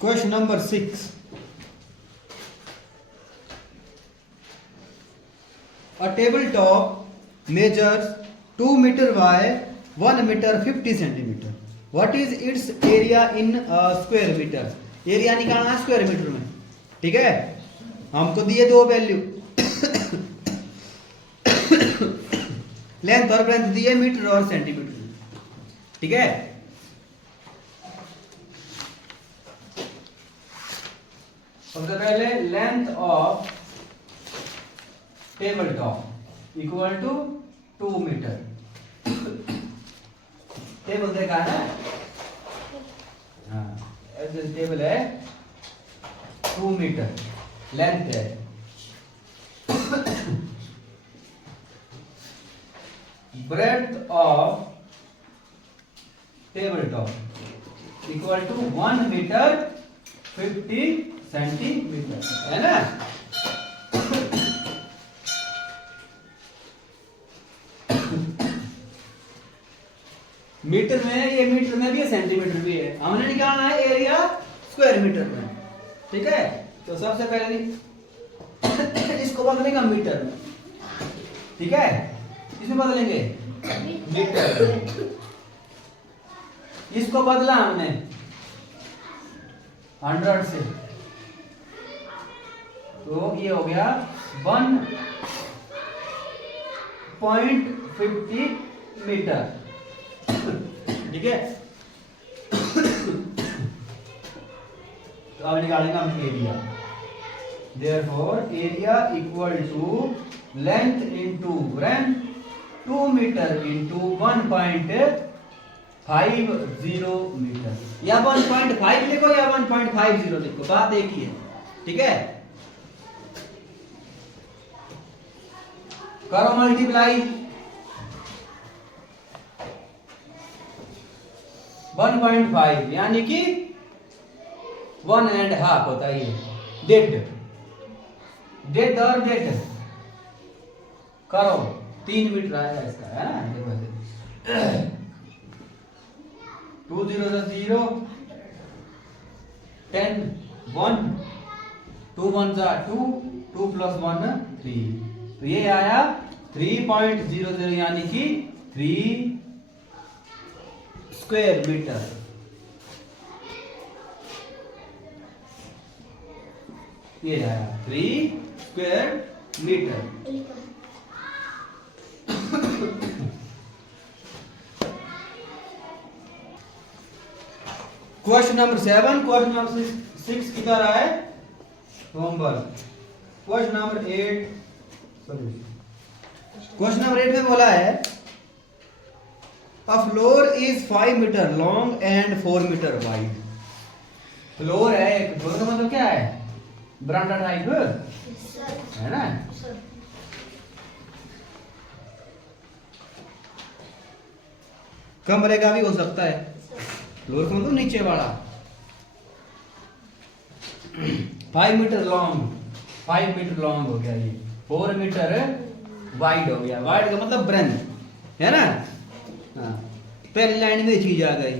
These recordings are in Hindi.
Question number 6. A tabletop measures 2 meter by 1 meter 50 centimeter. What is its area in square meters? Area निकालना है स्क्वायर मीटर में, ठीक है। हमको दिए दो वैल्यू, लेंथ और ब्रेंथ दिए मीटर और सेंटीमीटर में, ठीक है। सबसे पहले length of table top equal to 2 metre. Table देखा है, हाँ टेबल है 2 मीटर लेंथ है। Breadth of table top equal to 1 metre 50 centimetre, है ना। मीटर में, ये मीटर में भी है, सेंटीमीटर भी है। हमने निकालना है एरिया स्क्वायर मीटर में, ठीक है। तो सबसे पहले इसको बदलेंगे मीटर में, ठीक है। इसमें बदलेंगे मीटर में। इसको बदला हमने 100 से, तो ये हो गया 1.50 मीटर, ठीक है। तो अब निकालेंगे हम area. Therefore area equal to length into breadth 2 metre into 1.50 metre, या 1.5 लिखो या 1.50 लिखो, बात एक ही है, ठीक है। करो मल्टीप्लाई। 1.5 यानी कि 1.5 होता है ये डेड, डेड और डेड करो 3 मीटर आएगा इसका, है ना। देखो 2 0 0 10 1 2 1 2 2 + 1 3, तो ये आया 3.00 यानी कि 3 स्क्वायर मीटर। ये आया 3 square metre. Question number 7, question number 6 किधर है homework. Question number 8, question number 8 में बोला है A floor is 5 meter long and 4 meter wide. Floor है, फ्लोर का मतलब क्या है, बरामदा टाइप है ना। कमरे का भी हो सकता है, फ्लोर का मतलब नीचे वाला। 5 मीटर लॉन्ग, 5 मीटर लॉन्ग हो गया ये, 4 मीटर वाइड हो गया। वाइड का मतलब ब्रेथ, है ना। पहली लाइन में चीज आ गई।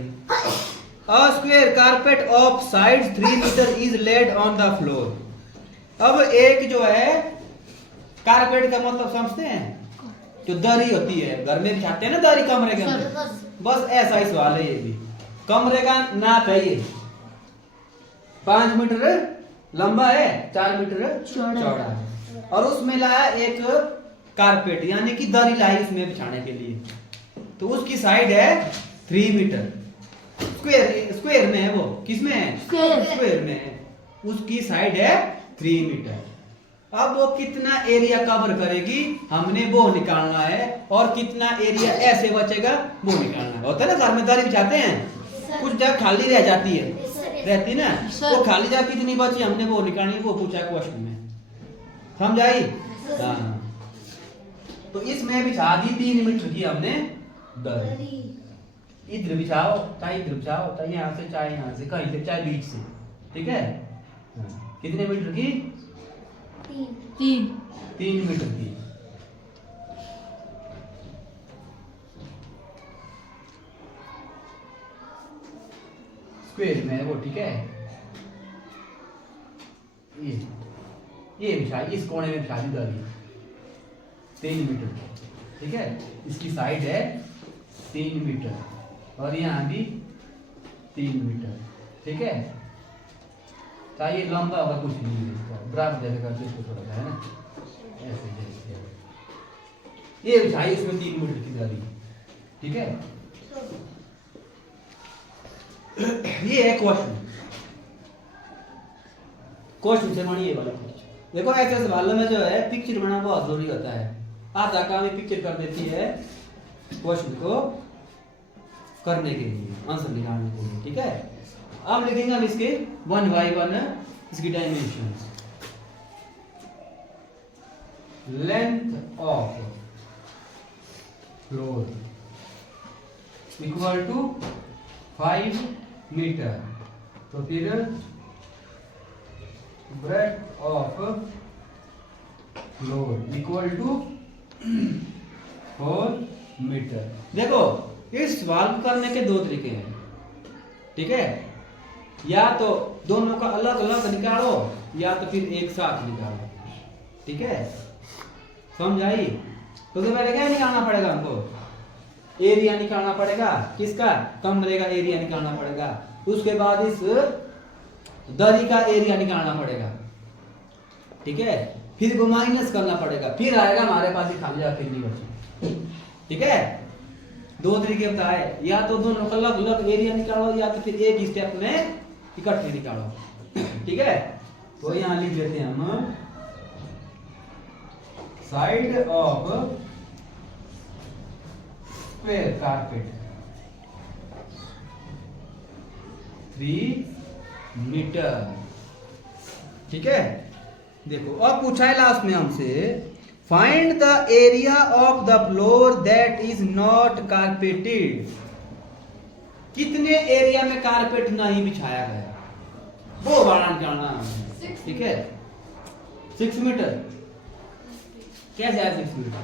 A square carpet of sides 3 meter is laid on the floor. अब एक जो है कारपेट का मतलब समझते हैं, जो दरी होती है, घर में बिछाते हैं ना दरी कमरे के अंदर, बस ऐसा ही सवाल है ये भी। कमरे का नाप है ये 5 मीटर लंबा है, 4 मीटर चौड़ा है, और उसमें लाया एक कारपेट यानी कि दरी लाई उसमें बिछाने के लिए, तो उसकी साइड है 3 मीटर। स्क्वायर में है वो, किसमें है, स्क्वायर में है, उसकी साइड है 3 मीटर। अब वो कितना एरिया कवर करेगी हमने वो निकालना है, और कितना एरिया ऐसे बचेगा वो निकालना है। होता है ना घर में दरी बिछाते हैं, कुछ जगह खाली रह जाती है, रहती ना, वो खाली जगह कितनी बची हमने वो निकालनी, वो पूछा क्वेश्चन में, समझाई। हाँ, तो इसमें बिछा दी 3 मीटर की हमने दरी। इधर बिछाओ, चाहे इधर बिछाओ, चाहे यहाँ से, चाहे यहाँ से, कहीं से, चाहे बीच से, ठीक है। कितने मीटर की, 3 मीटर की। स्क्वायर में है वो, ठीक है। ये बिछा, इस कोने में बिछा दी दरी 3 मीटर, ठीक है। इसकी साइड है 3 मीटर और यहाँ भी 3 मीटर, ठीक है। चाहिए लंबा होगा कुछ नहीं है इसका, बराबर जैसे करते इसको थोड़ा सा, है ना, ऐसे जैसे ये बिछाई इसमें 3 मीटर की दरी, ठीक है। ये है क्वेश्चन से मानिए वाला। देखो ऐसे सवालों में जो है पिक्चर बनाना बहुत जरूरी होता है। आधा काम ये पिक्चर कर देती है क्वेश्चन को करने के लिए, आंसर निकालने के लिए, ठीक है। अब लिखेंगे हम इसके 1 by 1 इसकी dimensions. Length of floor equal to 5 metre, तो फिर breadth of floor equal to 4 metre. देखो इस सवाल को करने के 2 तरीके हैं, ठीक है। या तो दोनों का अलग अलग निकालो या तो फिर एक साथ निकालो, ठीक है। समझ आई? तो पहले क्या निकालना पड़ेगा हमको? एरिया निकालना पड़ेगा, किसका? कमरे का एरिया निकालना पड़ेगा। उसके बाद इस दरी का एरिया निकालना पड़ेगा, ठीक है। फिर वो माइनस करना पड़ेगा, फिर आएगा हमारे पास ही खाली फिर नहीं बचे, ठीक है। 2 तरीके बताए, या तो दोनों अलग अलग एरिया निकालो या तो फिर एक स्टेप में इकट्ठे निकालो, ठीक है। तो यहां लिख देते हैं हम side of square carpet 3 metre, ठीक है। देखो अब पूछा है लास्ट में हमसे, find the area of the floor that is not carpeted. कितने एरिया में कारपेट नहीं बिछाया गया वो बाड़ा निकालना, ठीक है। 6 मीटर कैसे आया? 6 मीटर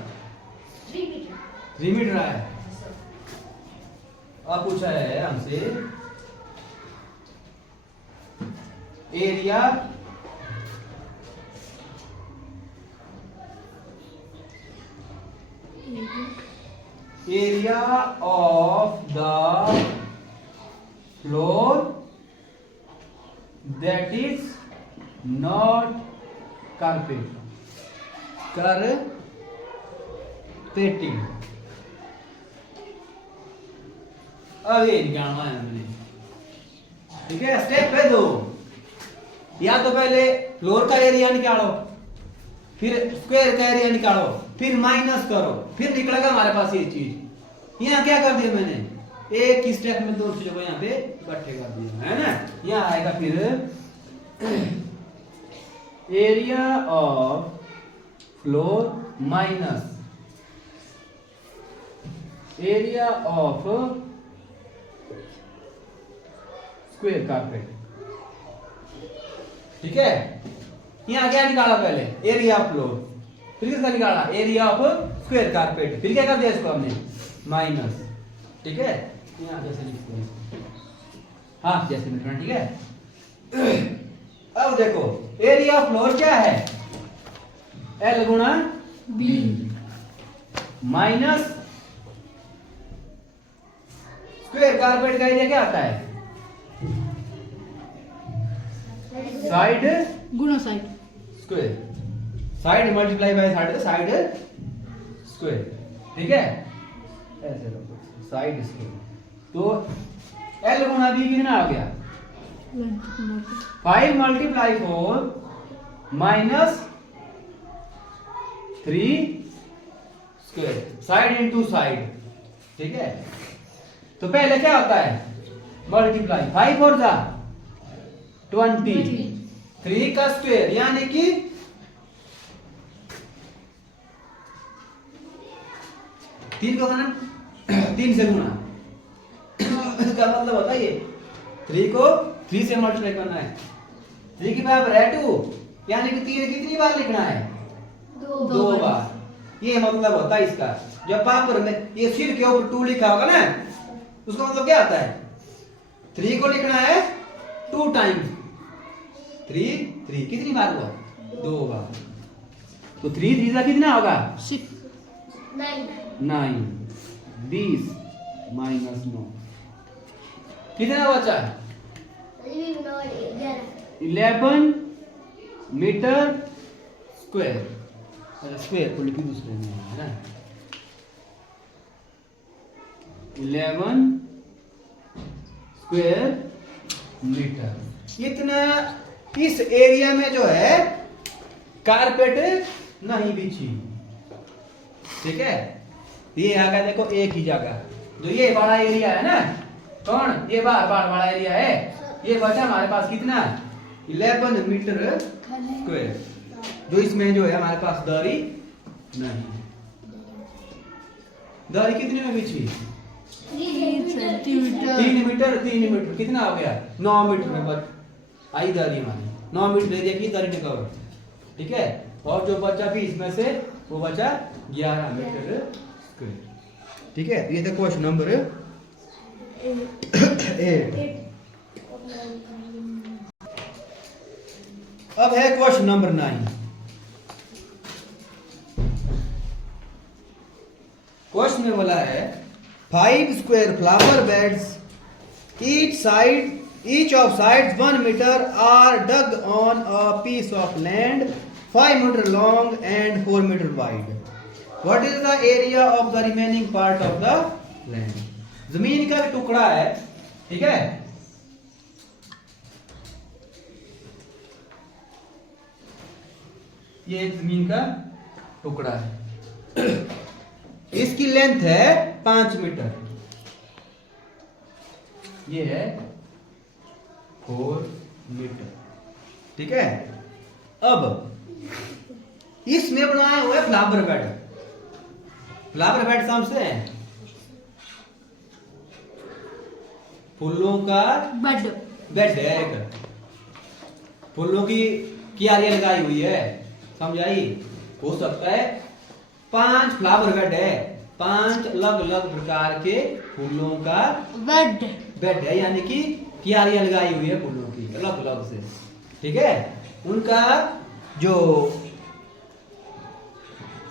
3 मीटर आया। अब पूछा है हमसे area of the floor that is not carpeted. अब ये निकालना है हमने, ठीक है। स्टेप है 2, या तो पहले फ्लोर का एरिया निकालो, फिर स्क्वायर का एरिया निकालो, फिर माइनस करो, फिर निकलेगा हमारे पास ये चीज। यहाँ क्या कर दिया मैंने? एक ही स्टेप में 2 चीजों को यहाँ पे इकट्ठे कर दिया, है ना। यहाँ आएगा फिर area of floor minus area of square carpet, ठीक है। यहाँ क्या निकाला? पहले एरिया ऑफ फ्लोर, फिर किसका निकाला? एरिया ऑफ स्क्वायर कारपेट, फिर क्या कर दिया इसको हमने? माइनस, ठीक है। यहाँ जैसे लिखते हैं, हाँ जैसे लिखना, ठीक है। अब देखो एरिया ऑफ फ्लोर क्या है? L गुणा B माइनस स्क्वायर कारपेट का एरिया क्या आता है? साइड गुणा side square, side multiply by side, side square, ठीक है। ऐसे रखो साइड स्क्वायर। तो L गुणा B कितना आ गया? 5 multiply 4 minus 3 square, side into side, ठीक है। तो पहले क्या होता है? मल्टीप्लाई, 5 और 20, 3 का स्क्वायर यानी कि 3 को गुना 3 से गुना। इसका मतलब होता है ये 3 को 3 से मल्टीप्लाई करना है। 3 की बराबर है 2, यानी कि 3 कितनी बार लिखना है? 2 बार। ये मतलब होता है इसका। जब पेपर में ये सिर के ऊपर 2 लिखा होगा ना, उसका मतलब क्या आता है? 3 को लिखना है 2 टाइम्स, 3 3 कितनी बार हुआ? 2 बार। तो 3 3 कितना होगा? 9। 20 माइनस 9 कितना बचा? 11 मीटर स्क्वायर। स्क्वायर को लिखी दूसरे में है ना, 11 स्क्वायर मीटर। इतना इस एरिया में जो है कारपेट नहीं बिछी, ठीक है। ये आ गया देखो एक ही जगह, जो ये बड़ा एरिया है ना, कौन ये बड़ा एरिया है, ये बचा हमारे पास कितना? 11 मीटर स्क्वायर। जो इसमें जो है हमारे पास दरी नहीं। दरी कितने में बिछी? 3 मीटर कितना हो गया? 9 मीटर में बच आई दरी हमारी। 9 मीटर एरिया की दरी कवर, ठीक है। और जो बचा भी इसमें से वो बचा 11 मीटर स्क्वायर, ठीक है। ये था क्वेश्चन नंबर 8। अब है क्वेश्चन नंबर 9। क्वेश्चन में बोला है 5 square flower beds, each of sides 1 meter are dug on a piece of land 5 meter long and 4 meter wide. What is the area of the remaining part of the land? जमीन का टुकड़ा है, ठीक है। ये एक जमीन का टुकड़ा है, इसकी लेंथ है 5 मीटर, ये है 4 मीटर, ठीक है। अब इसमें बनाया हुआ है फ्लावर बेड। फ्लावर बेड समझते हैं? फूलों का बेड है एक, फूलों की क्यारियां लगाई हुई है, समझाई। हो सकता है 5 फ्लावर बेड है, 5 अलग अलग प्रकार के फूलों का बेड है, यानी कि क्यारियां लगाई हुई है फूलों की अलग अलग से, ठीक है। उनका जो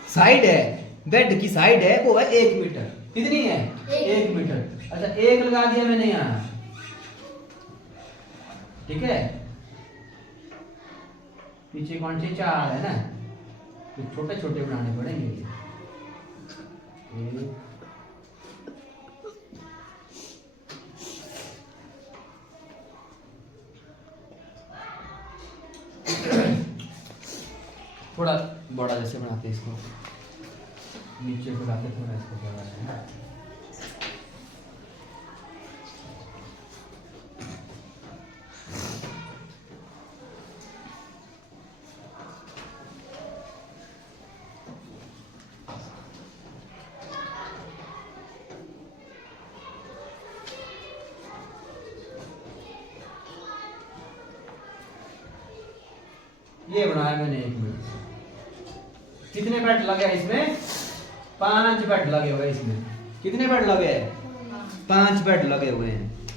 साइड है, बेड की साइड है, वो है 1 मीटर। कितनी है? 1 मीटर। अच्छा, एक लगा दिया मैंने यहां, ठीक है। पीछे कौन से 4 है ना, तो छोटे छोटे बनाने पड़ेंगे। थोड़ा बड़ा जैसे बनाते हैं इसको, नीचे को लाते थोड़ा इसको बड़ा है। ये बनाया मैंने 1 मिनट। कितने बेड लगे इसमें? 5 बेड लगे हुए इसमें। कितने बेड लगे हैं? 5 बेड लगे हुए हैं।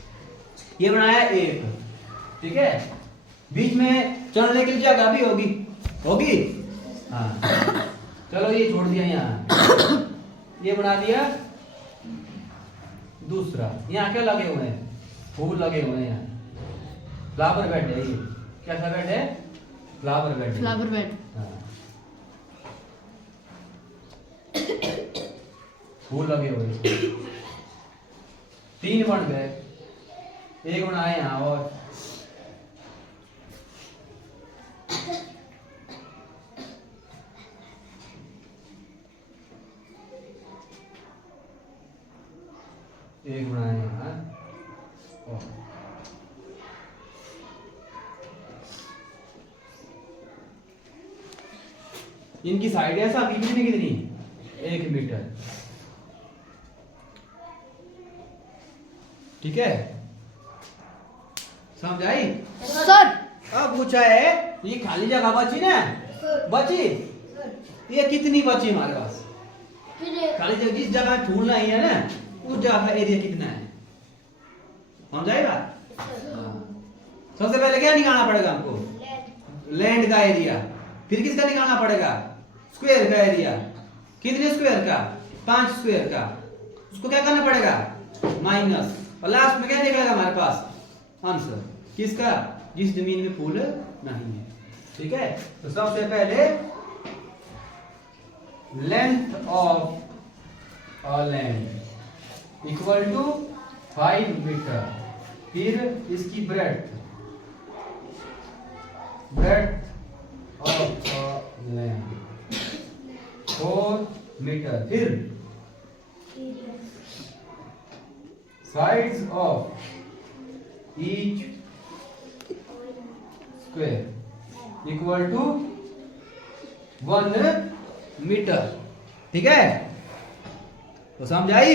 ये बनाया 1, ठीक है। बीच में चढ़ने के लिए जगह भी होगी हाँ। चलो ये छोड़ दिया यहाँ, ये बना दिया दूसरा। यहाँ क्या लगे हुए हैं? फूल लगे हुए हैं यहाँ। फ्लावर बेड है ये। कैसा बेड है? Flower bed. Flower bed. हाँ, फूल लगे हुए। 3 बन गए, 1 बनाए यहाँ और एक बनाए यहाँ और इनकी साइड ऐसा बीच में कितनी? 1 मीटर, ठीक है। समझ आई सर? अब पूछा है ये खाली जगह बची ना, बची ये कितनी बची हमारे पास? खाली जगह जिस जगह फूल नहीं है ना, उस जगह का एरिया कितना है? समझ आएगा? सबसे पहले क्या निकालना पड़ेगा हमको? लैंड का एरिया, फिर किसका निकालना पड़ेगा, स्क्वायर का एरिया। कितने स्क्वायर का, 5 स्क्वायर का, उसको क्या करना पड़ेगा, माइनस, और लास्ट में क्या निकलेगा हमारे पास आंसर किसका, जिस जमीन में फूल नहीं है। ठीक है, तो सबसे पहले length of a land equal to 5 metre, फिर इसकी breadth of a land 4 metre, फिर sides of each square equal to 1 metre. ठीक है, तो समझ आई।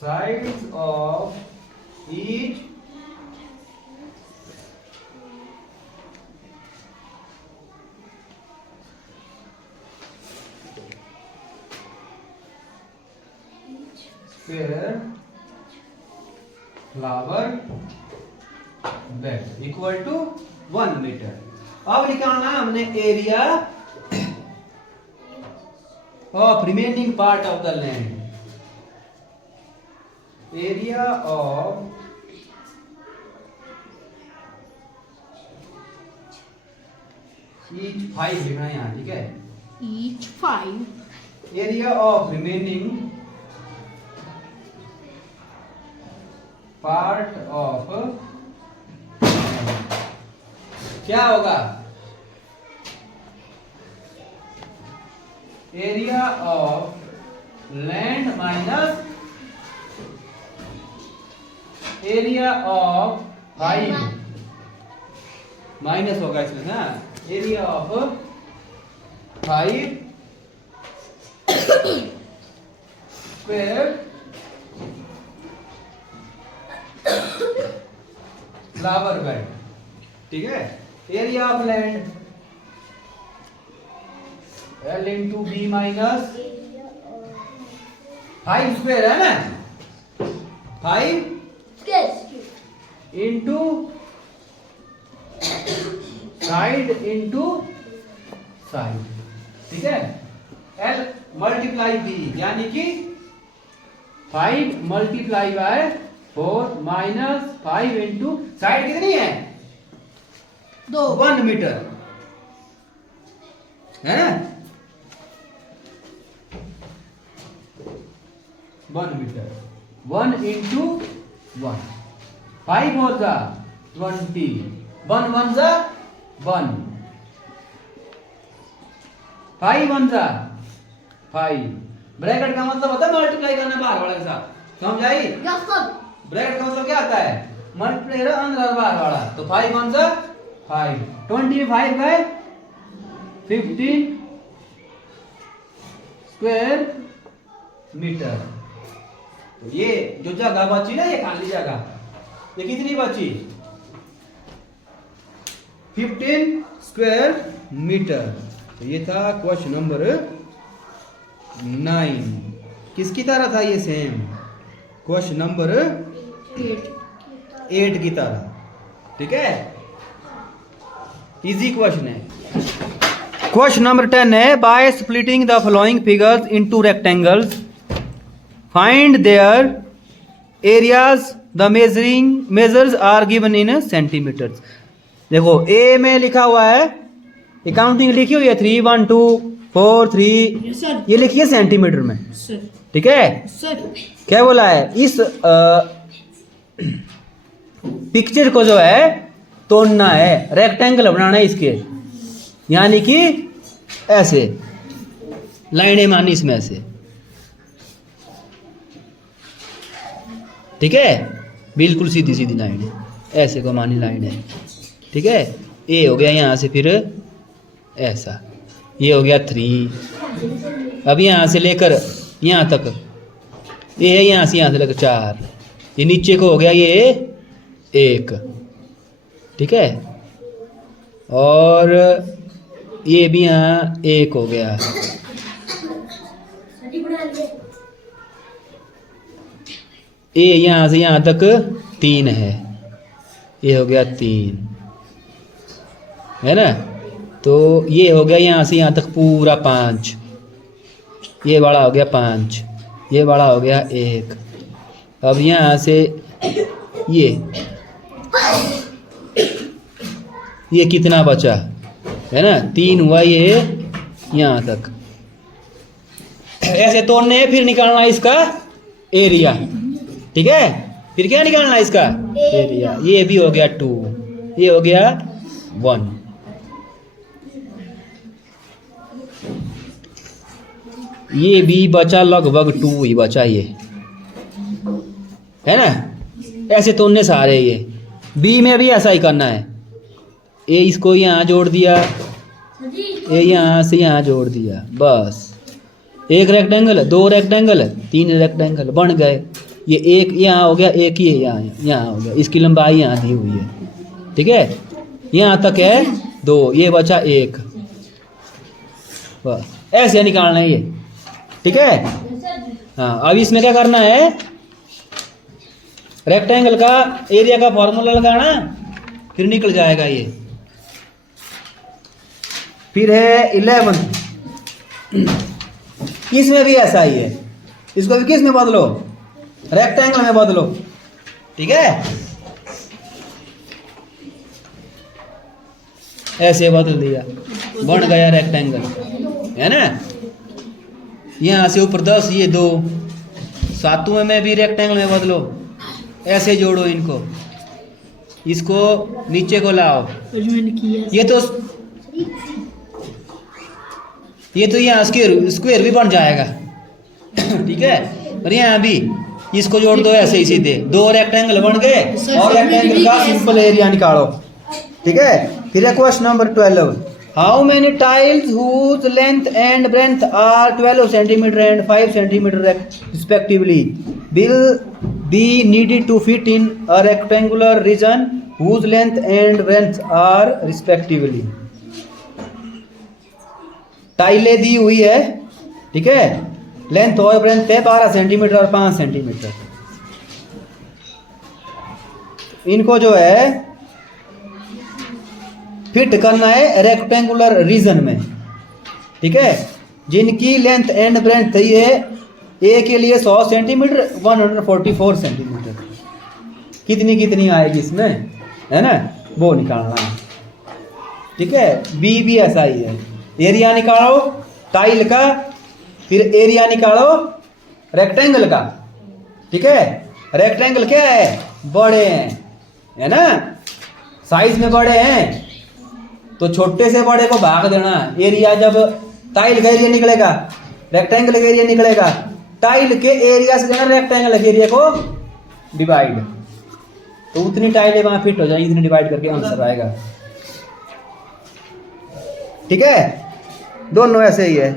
Sides of each square flower bed equal to 1 metre. अब निकालना हमने area of remaining part of the land, area of each 5 लिखना है यहाँ। ठीक है, each 5 area of remaining part of क्या होगा, area of land minus area of 5 minus होगा इसमें ना, area of 5 square flower bed. ठीक है, area of land L into B minus 5 square है ना, 5 इंटू साइड इंटू साइड। ठीक है, L मल्टीप्लाई बी यानी कि 5 multiply by 4 minus 5 into side कितनी है, 1 मीटर है ना, 1 मीटर, 1 इंटू 1, 5 हो जा 20, 1 1 जा 1, 5 1 जा 5। ब्रैकेट का मतलब होता है मल्टीप्लाई करना बाहर वाले के साथ, समझ आई। ब्रैकेट का मतलब क्या आता है, मल्टीप्लाई अंदर बाहर वाला, तो 5 1 जा 5, 20 में 5 गए 15 स्क्वायर मीटर। तो ये जो जगह बची ना, ये खाली जगह, ये कितनी बची, 15 स्क्वायर मीटर। तो ये था क्वेश्चन नंबर 9। किसकी तरह था ये, सेम क्वेश्चन नंबर 8 की तरह। ठीक है, इजी क्वेश्चन है। क्वेश्चन नंबर 10 है, by splitting the following figures into rectangles find their areas, the measures are given in centimetres. देखो ए में लिखा हुआ है, अकाउंटिंग लिखी हुई है 3 1 2 4 3, ये लिखी है सेंटीमीटर में। ठीक है सर, क्या बोला है, इस पिक्चर को जो है तोड़ना है, रेक्टेंगल बनाना है इसके, यानी कि ऐसे लाइनें मानी इसमें ऐसे। ठीक है, बिल्कुल सीधी सीधी लाइन है, ऐसे को मानी लाइन है। ठीक है, ए हो गया यहाँ से, फिर ऐसा, ये हो गया 3, अब यहाँ से लेकर यहाँ तक ये है, यहाँ से लेकर 4, ये नीचे को हो गया ये 1। ठीक है, और ये भी यहाँ 1 हो गया। ए यहाँ से यहाँ तक 3 है, ये हो गया 3, है ना। तो ये हो गया यहाँ से यहाँ तक पूरा 5, ये बड़ा हो गया 5, ये बड़ा हो गया 1। अब यहाँ से ये कितना बचा, है ना, 3 हुआ ये यहाँ तक। ऐसे तोड़ने हैं, फिर निकालना है इसका एरिया, ठीक है। फिर क्या निकालना है इसका एरिया। ये भी हो गया 2, ये हो गया 1। ये भी बचा लगभग 2 ही बचा, ये है ना। ऐसे तोड़ने सारे ये। बी में भी ऐसा ही करना है। ए इसको यहाँ जोड़ दिया, ए यहाँ से यहाँ जोड़ दिया, बस। 1 रेक्टेंगल, 2 रेक्टेंगल, 3 रेक्टेंगल बन गए। ये एक यहाँ हो गया, एक ही यहाँ हो गया। इसकी लंबाई यहाँ दी हुई है, ठीक है। यहाँ तक है 2, ये बचा 1, बस। ऐसे निकालना है ये, ठीक है। हाँ, अब इसमें क्या करना है, रेक्टेंगल का एरिया का फॉर्मूला लगाना, फिर निकल जाएगा ये। फिर है 11, इसमें भी ऐसा ही है। इसको भी किस में बदलो, रेक्टेंगल में बदलो, ठीक है। ऐसे बदल दिया, बन गया रेक्टेंगल, है ना। यहाँ से ऊपर 10, ये 2, 7वें में भी रेक्टेंगल में बदलो। ऐसे जोड़ो इनको, इसको नीचे को लाओ। ये तो यहाँ स्क्वायर भी बन जाएगा, ठीक है। और यहाँ भी इसको जोड़ दो ऐसे ही सीधे, 2 रेक्टेंगल बन गए। और रेक्टेंगल का सिंपल एरिया निकालो, ठीक है। फिर है question number 12। How many tiles whose length and breadth are 12 centimetre and 5 centimetre respectively will be needed to fit in a rectangular region whose length and breadth are respectively. टाइलें दी हुई है, ठीक है। लेंथ और ब्रेंथ है 12 सेंटीमीटर और 5 सेंटीमीटर। इनको जो है फिट करना है रेक्टेंगुलर रीजन में, ठीक है। जिनकी लेंथ एंड ब्रेंथ सही है, ए के लिए 100 सेंटीमीटर, 144 सेंटीमीटर। कितनी कितनी आएगी इसमें, है ना, वो निकालना है, ठीक है। बी भी ऐसा ही है। एरिया निकालो टाइल का, फिर एरिया निकालो रेक्टेंगल का, ठीक है। रेक्टेंगल क्या है, बड़े हैं, है ना, साइज में बड़े हैं, तो छोटे से बड़े को भाग देना। एरिया जब टाइल का एरिया निकलेगा, रेक्टेंगल का एरिया निकलेगा, टाइल के एरिया से देना रेक्टेंगल के एरिया को डिवाइड, तो उतनी टाइलें वहां फिट हो जाएगी, इतनी डिवाइड करके आंसर आएगा, ठीक है। दोनों ऐसे ही है।